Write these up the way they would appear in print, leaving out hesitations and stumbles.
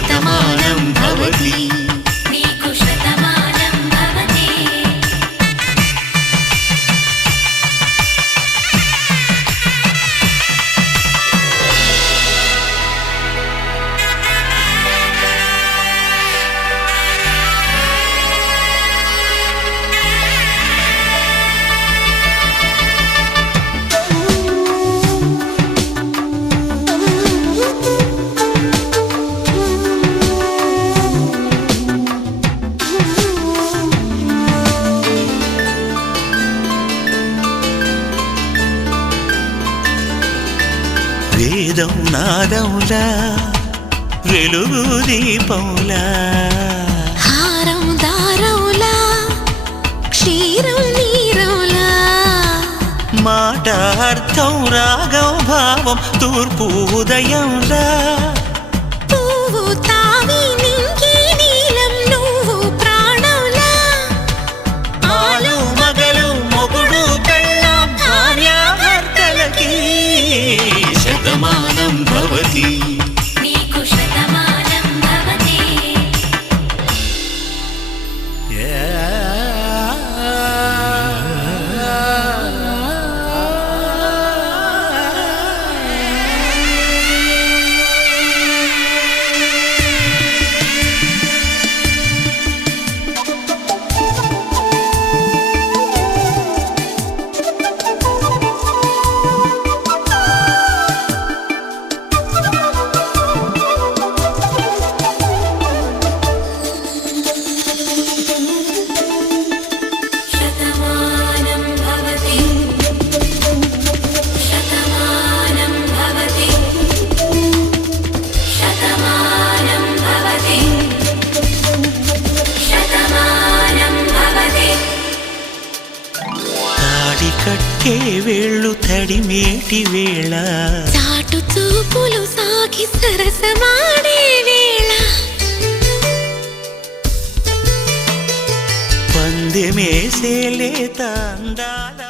శతమానం భవతి వేదం నాదములా వెలుగు దీపములా హారం దారములా క్షీరం నీరములా మాట అర్థం రాగం భావం తూర్పు ఉదయంలా పువ్వు తావి నింగి నీలం నువ్వు ప్రాణంలా ఆలు మగలు మొగుడు పెళ్ళాం భార్యాభర్తలకి శతమానం భవతి నీకు శతమానం భవతి కట్టే వేళ్ళు తడిమేటి వేళ చాటు చూపులు సాగి సరసమాడే వేళ పందెమేసే లేత అందాల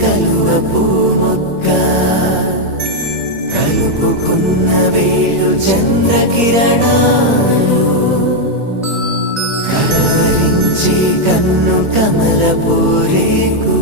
కలువ పూముక్క కలుపుకున్న వేళు చంద్రకిరణాలు కలవరించి కన్ను కమల పూరేకు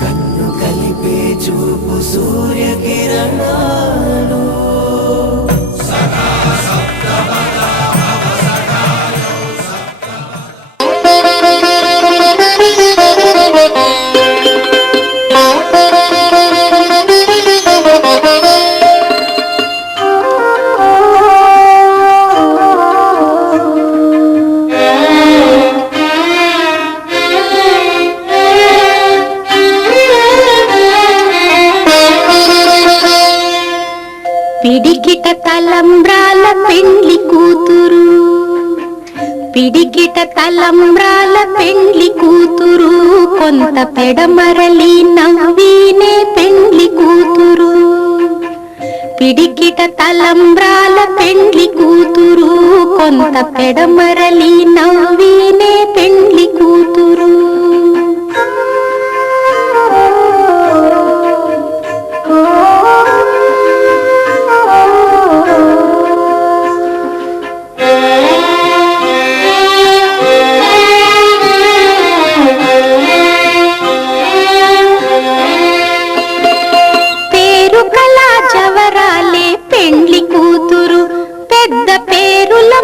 కన్ను కలిపే చూపు సూర్యకిరణాలు పిడికిట తలంబ్రాల పెండ్లి కూతురు పిడికిట తలంబ్రాల పెండ్లి కూతురు కొంత పెడమరలి నవ్వీనే పెండ్లి కూతురు పిడికిట తలంబ్రాల పెండ్లి కూతురు కొంత పెడమరలి నవ్వీనే పెండ్లి కూతురు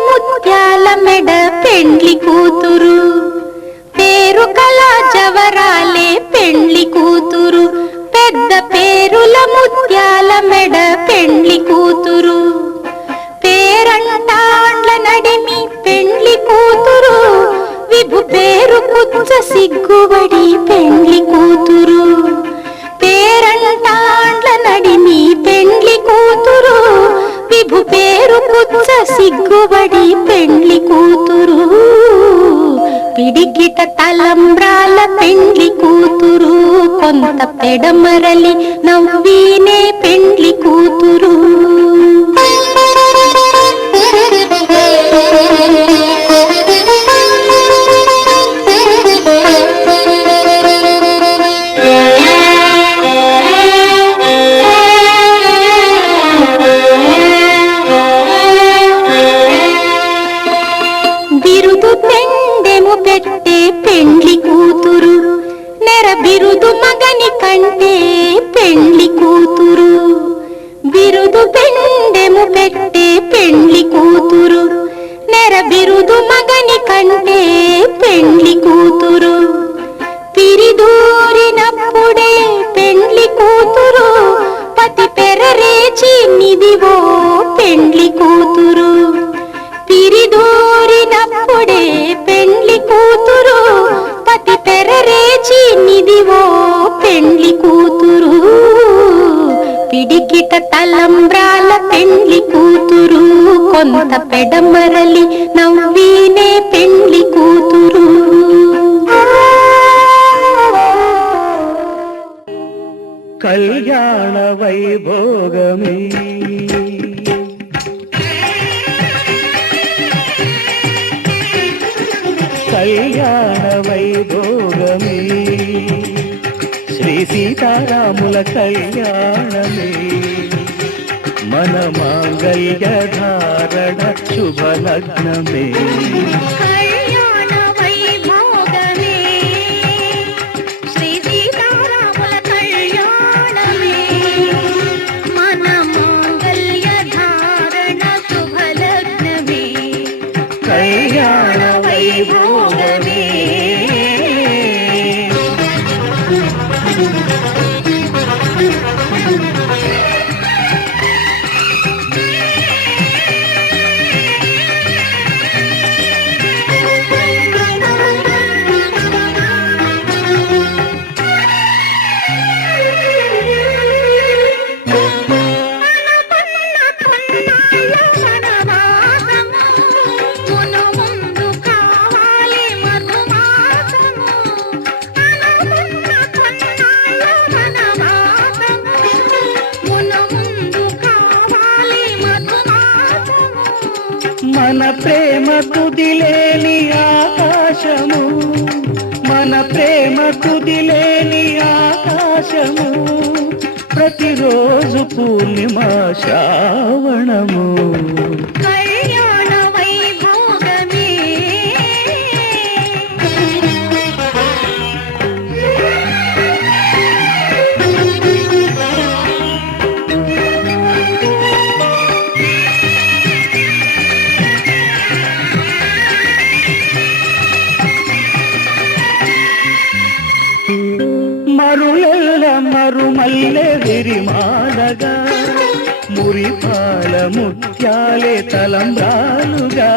ముత్యాల మెడ పెండ్లి కూతురు పేరు సిగ్గుబడి పెండ్లి కూతురు, పిడికిట తలంబ్రాల పెండ్లి కూతురు, కొంత పెడమరలి నవ్వీనే పెండ్లి కూతురు. బిరుదు పెండెము పెట్టే పెండ్లి కూతురు, నెర బిరుదు మగని కంటే పెండ్లి కూతురు. బిరుదు పెండెము పెట్టే పెండ్లి కూతురు, నెర బిరుదు మగని కంటే పెండ్లి కూతురు. పిరిదూరినప్పుడే పెండ్లి కూతురు, పతి పెరరేచి నిదివో పెండ్లి కూతురు. పిరిదూరినప్పుడే పెండ్లి కూతురు, పతి పెరరేచి నిదివో పెండ్లి కూతురు. పిడికిట తలంబ్రాల పెండ్లి కూతురు, కొంత పెడమరలి నవ్వీనే పెండ్లి కూతురు. కళ్యాణ వైభోగమే కళ్యాణ వైభోగమే, శ్రీ సీతారాముల కళ్యాణమే, మన మాంగళ్య ధారణ శుభలగ్నమే. కళ్యాణ వైభోగమే, శ్రీ సీతారాముల కళ్యాణమే, మన మాంగళ్య ధారణ శుభలగ్నమే. కళ్యాణ వైభోగమే. మన ప్రేమ కుదిలేని ఆకాశము, మన ప్రేమ కుదిలేని ఆకాశము, ప్రతిరోజు పూర్ణిమ శ్రావణము. కళ్యాణ వైభోగమే. మరులెల్ల మరుమల్లె విరిమాలగా, మురిపాల ముత్యాలే తలంబ్రాలుగా.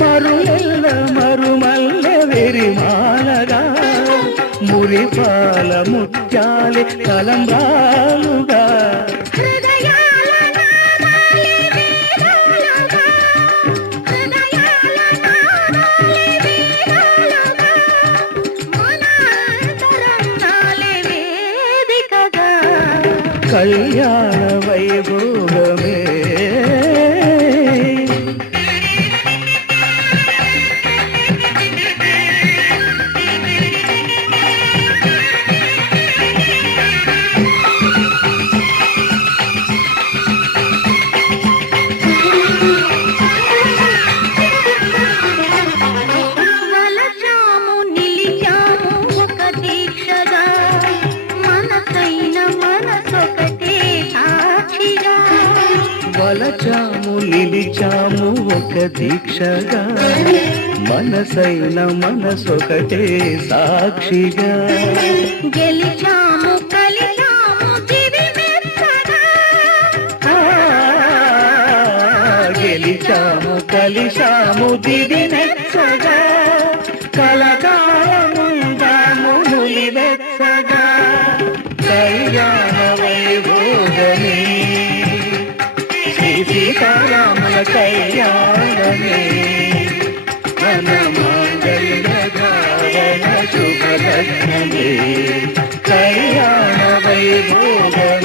మరులెల్ల మరుమల్లె విరిమాలగా, మురిపాల ముత్యాలే తలంబ్రాలుగా. కళ్యాణ వైభోగమే. వలచాము నిలిచాము ఒక దీక్షగా, మనసైన మనసొకటే సాక్షిగా. వలచాము నిలిచాము ఒక దీక్షగా, మనసైన మనసొకటే సాక్షిగా. గెలిచాము కలిచాము దివి మెచ్చగా, గెలిచాము కలిశాము దివి మెచ్చగా, కలకాలముందాము నులివెచ్చగా. కళ్యాణ వైభోగమే, శ్రీ సీతారాముల కళ్యాణమే మన మాంగళ్య ధారణ శుభలగ్నమే కళ్యాణ వైభోగమే